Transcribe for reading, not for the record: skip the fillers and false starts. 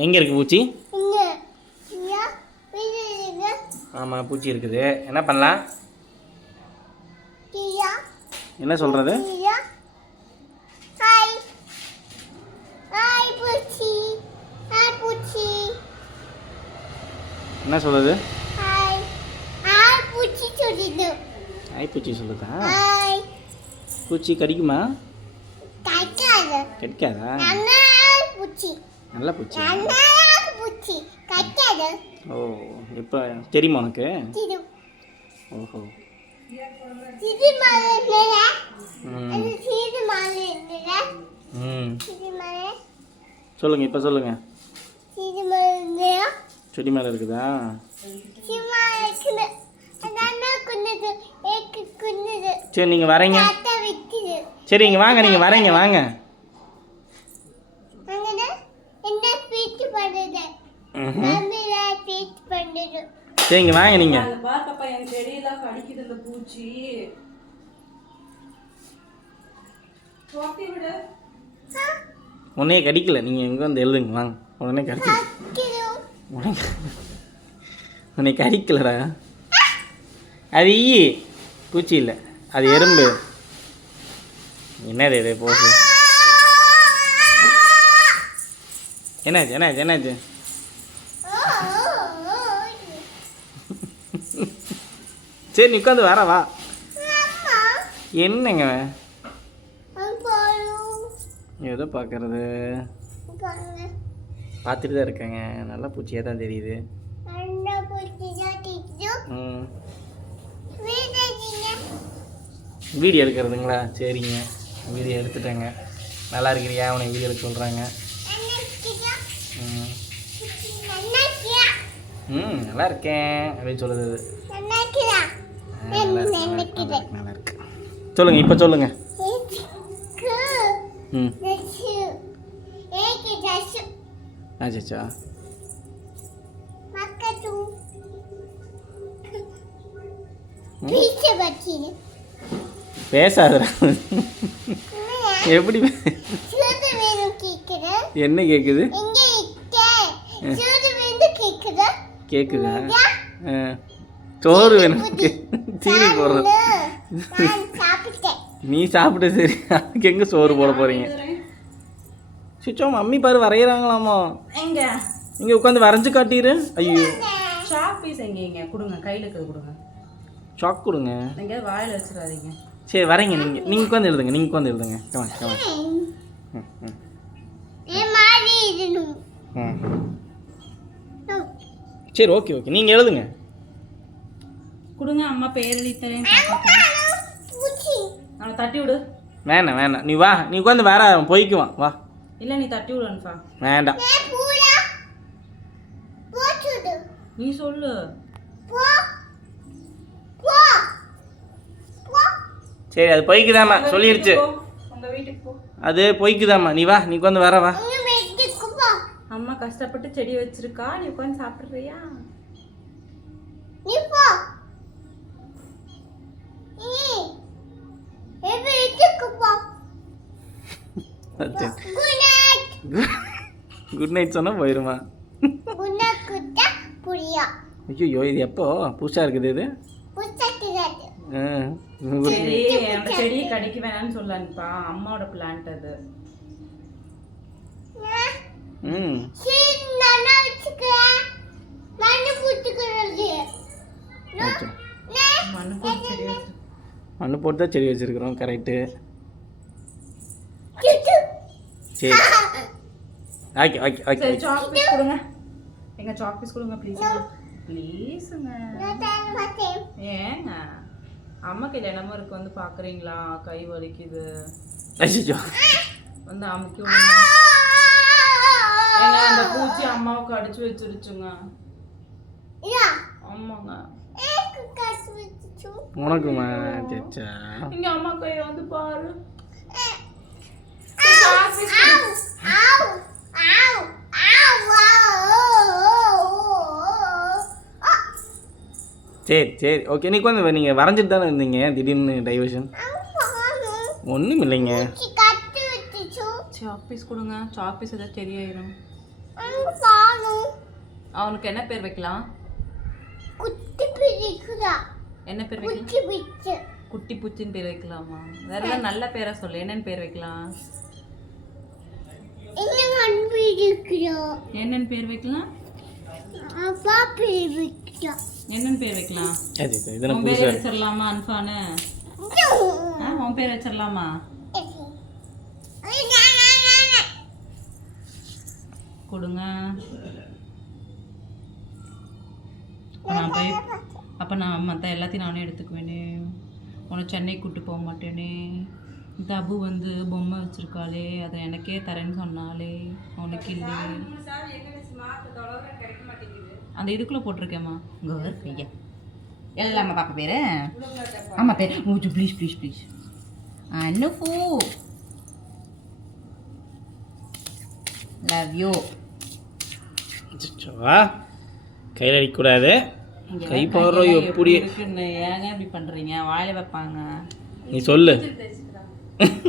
எங்கே இருக்குது பூச்சி? ஆமாம் பூச்சி இருக்குது. என்ன பண்ணலாம்? என்ன சொல்கிறது? என்ன சொல்லுது? ஐ பூச்சி சொல்லுதா? பூச்சி கடிக்குமா? கடிக்காதா? நல்ல பூச்சி. ஓ இப்போ தெரியுமா உனக்கு? ஓஹோ. சொல்லுங்க, இப்போ சொல்லுங்க. செடி மேலே இருக்குதா? சரி நீங்கள் வரீங்க. சரி இங்கே வாங்க, நீங்கள் வரீங்க வாங்க. சரி இங்கே வாங்க நீங்கள். உடனே கடிக்கல, நீங்கள் எங்கே வந்து எழுதுங்க வாங்க. உடனே கடிக்கல, உடனே கடிக்கலடா. அது பூச்சி இல்லை, அது எறும்பு. என்னது இது போகுது? என்னாச்சு என்னாச்சு என்னாச்சு? சரி நீ உட்காந்து வர வா. என்னங்க ஏதோ பார்க்கறது? பார்த்துட்டு தான் இருக்கேங்க. நல்லா பூச்சியாக தான் தெரியுது. வீடியோ எடுக்கிறதுங்களா? சரிங்க, வீடியோ எடுத்துட்டேங்க. நல்லா இருக்கிறியா? அவனை வீடியோ எடுக்க சொல்கிறாங்க. நல்லா இருக்கேன் அப்படின்னு சொல்லுது. நல்லா இருக்கு. சொல்லுங்க, இப்போ சொல்லுங்க. ஆச்சா பேசாதடா. எப்படி என்ன கேக்குது? கேக்குதா? சோறு வேணும். சீனி போடுறது நீ சாப்பிட்டு. சரி அதுக்கு எங்கே சோறு போட போகிறீங்க? சுச்சோ மம்மி பாரு வரைகிறாங்களாமா. இங்கே உட்காந்து வரைஞ்சி காட்டிடு. ஐயோ சாக் பீஸ் எங்கே கொடுங்க, கையில் இருக்கிறது கொடுங்க. சாக் கொடுங்க. எங்கேயாவது வாயில் வச்சிடாதீங்க. சரி வரீங்க நீங்கள். நீங்கள் உட்காந்து எழுதுங்க, நீங்கள் உட்காந்து எழுதுங்க. கவன் கவன். சரி ஓகே ஓகே, நீங்கள் எழுதுங்க. கொடுங்க, அம்மா பேர் எழுதித்தரேன். அவனை தட்டி விடு. வேணாம் வேணாம், நீ வா. நீ உட்காந்து வேற போய்க்குவான் வா. இல்லை நீ தட்டி விடுப்பா. வேண்டாம் நீ சொல்லு. சரி அது பொய்க்குதாம்மா, சொல்லிடுச்சு. உங்க வீட்டுக்கு போ. அது பொய்க்குதாம்மா. நீ வா, நீ உட்காந்து வர வா. அம்மா கஷ்டப்பட்டு செடி வச்சிருக்கா, நீ உட்காந்து சாப்பிட்றியா? குட் நைட் சொன்னா போயிருமா? ஐயோ இது எப்போ புதுசா இருக்குது இது? சரி அந்த செடியை கடிக்க வேணாம்னு சொல்லான்ப்பா. அம்மாவோட பிளான்ட் அது. மண்ணு போட்டு தான் செடி வச்சிருக்கிறோம். கரெக்டு. சரி okay okay okay. Chalk piece கொடுங்க. எங்க சாக் பீஸ் கொடுங்க ப்ளீஸ். ப்ளீஸுங்க. ஏங்க அம்மா கையில் என்னமோ இருக்கு, வந்து பார்க்குறீங்களா? கை வலிக்குது. ஐயோ வந்து அமுக்கி விடுங்க. ஏங்க அந்த பூச்சி அம்மாவுக்கு அடிச்சு வச்சிருச்சுங்க. ஆமாங்க உனக்குமா? சச்சா இங்க அம்மா கையை வந்து பாரு. சரி சரி ஓகே. நீ உட்காந்து நீங்கள் வரைஞ்சிட்டு தானே இருந்தீங்க, திடீர்னு டைவர்ஷன்? ஒன்றும் இல்லைங்க. சாக் பீஸ் கொடுங்க. சாக் பீஸ் ஏதாவது சரியாயிடும். அவனுக்கு என்ன பேர் வைக்கலாம்? என்ன பேர் வைக்கலாம்? குட்டி பூச்சின்னு பேர் வைக்கலாமா? வேற ஏதாவது நல்ல பேரா சொல்லு. என்னன்னு பேர் வைக்கலாம்? என்னன்னு பேர் வைக்கலாம்? என்னன்னு பேர் வைக்கலாம்? உன் பேர் வச்சிடலாமா அன்பானு? உன் பேர் வச்சிடலாமா? கொடுங்க. அப்போ நான் மற்ற எல்லாத்தையும் நானே எடுத்துக்குவேனே. உன்னை சென்னை கூப்பிட்டு போக மாட்டேனே. தபு வந்து பொம்மை வச்சிருக்காளே, அதை எனக்கே தரேன்னு சொன்னாலே, உனக்கு இல்லை. அந்த இதுக்குள்ளே போட்டிருக்கேம்மா. இங்கே இருக்கு ஐயா எல்லாம்மா பாப்பா பேர். ஆமாம் பேர். Please please please. அனுப்பு. Love you. கையில் அடிக்கக்கூடாது. கை போடுறோம் எப்படி ஏங்க இப்படி பண்ணுறீங்க? வாயில வைப்பாங்க. நீ சொல்லு.